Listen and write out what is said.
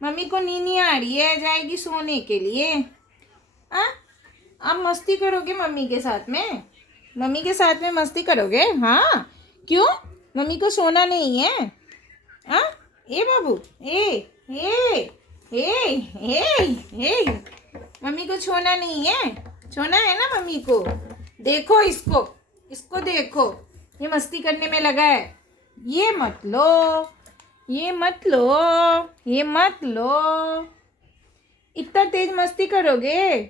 Mummy को नींद नहीं आ रही है, जाएगी सोने के लिए। हाँ, आप मस्ती करोगे मम्मी के साथ में? मम्मी के साथ में मस्ती करोगे? हाँ, क्यों? मम्मी को सोना नहीं है? हाँ, ए बाबू, ए ए ए, मम्मी को छोना नहीं है? छोना है ना मम्मी को? देखो इसको, इसको देखो, ये मस्ती करने में लगा है। ये मत लो, ये मत लो, ये मत लो। इतना तेज मस्ती करोगे?